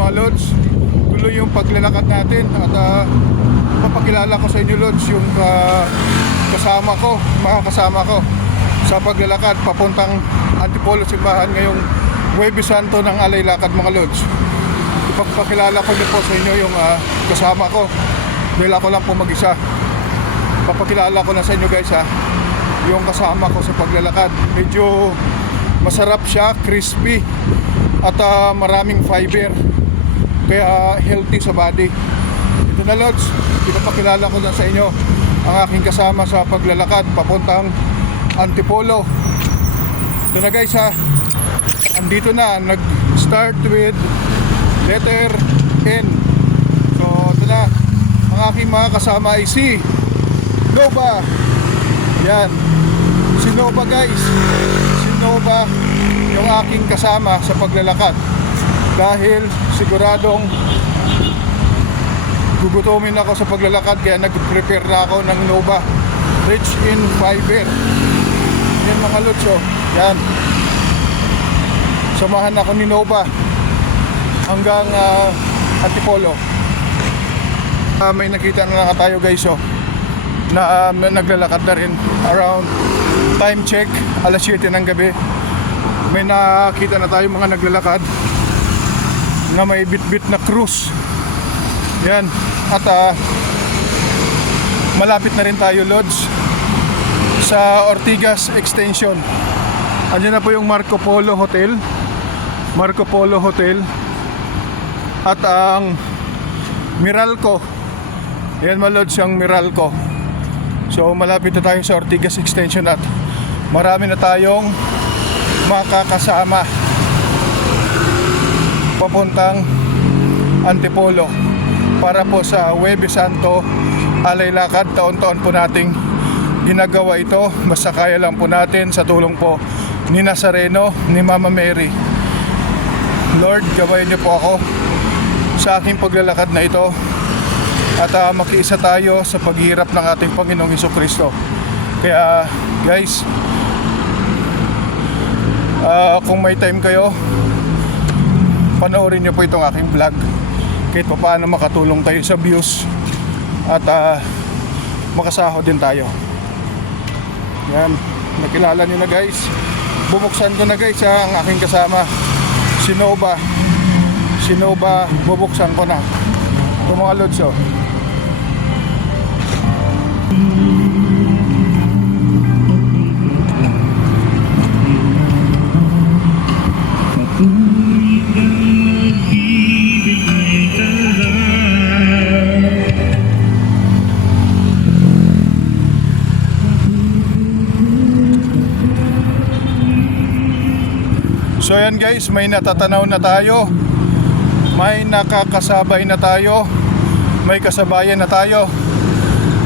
mga lods, tuloy yung paglalakad natin at papakilala ko sa inyo lods yung kasama ko, mga kasama ko sa paglalakad papuntang Antipolo Simbahan ngayong Huwebes Santo ng Alay Lakad mga lods. Ipagpakilala ko din po sa inyo yung kasama ko dahil ako lang po mag-isa. Papakilala ko na sa inyo guys yung kasama ko sa paglalakad. Medyo masarap siya, crispy at maraming fiber, kaya healthy sa body. Ito na lods, pinapakilala ko na sa inyo ang aking kasama sa paglalakad papuntang Antipolo. Ito na guys andito na, nag-start with letter N. So ito na, ang aking mga kasama ay si Nova. Yan, si Nova guys, si Nova yung aking kasama sa paglalakad dahil siguradong gugutumin ako sa paglalakad, kaya nag-prepare na ako ng Nova rich in fiber. Yan mga lods, yan, samahan ako ni Nova hanggang Antipolo. May nakita na tayo guys na naglalakad na rin around time check alas 7 ng gabi. May nakita na tayo mga naglalakad na may bit-bit na cruise. Yan, at malapit na rin tayo lods sa Ortigas Extension. Andiyan na po yung Marco Polo Hotel at ang Meralco. Yan mga lods, yung Meralco. So malapit na tayo sa Ortigas Extension at marami na tayong makakasama papuntang Antipolo para po sa Huwebes Santo Alay Lakad. Taon-taon po nating ginagawa ito, basta kaya lang po natin sa tulong po ni Nazareno, ni Mama Mary. Lord, gabayan niyo po ako sa aking paglalakad na ito at makiisa tayo sa paghihirap ng ating Panginoong Hesukristo. Kaya guys, kung may time kayo, panoorin nyo po itong aking vlog kahit pa paano makatulong tayo sa views at makasahod din tayo. Yan, nakilala nyo na guys, bubuksan ko na guys ang aking kasama si Nova. Bubuksan ko na ito mga lods. So yan guys, may natatanaw na tayo, may nakakasabay na tayo, may kasabayan na tayo.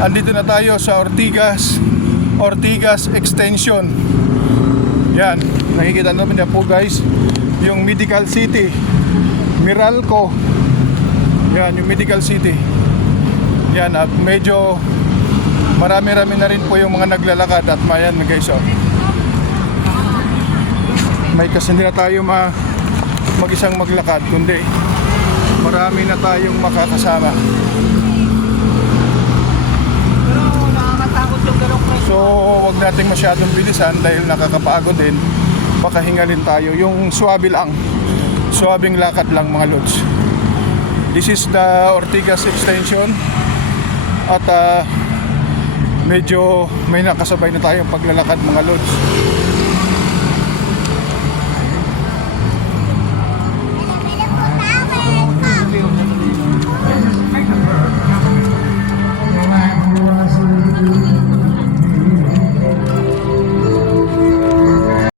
Andito na tayo sa Ortigas Extension. Yan, nakikita naman niya po guys yung Medical City, Meralco. Yan, yung Medical City. Yan, at medyo marami-rami na rin po yung mga naglalakad at mayan guys may kasi hindi na tayo mag-isang maglakad, kundi marami na tayong makakasama. Pero nakakatakot yung ganong presyo. So wag nating masyadong bilisan dahil nakakapagod din. Pakahingalin tayo, yung swabing lakad lang mga lods. This is the Ortigas Extension at medyo may nakasabay na tayong paglalakad mga lods.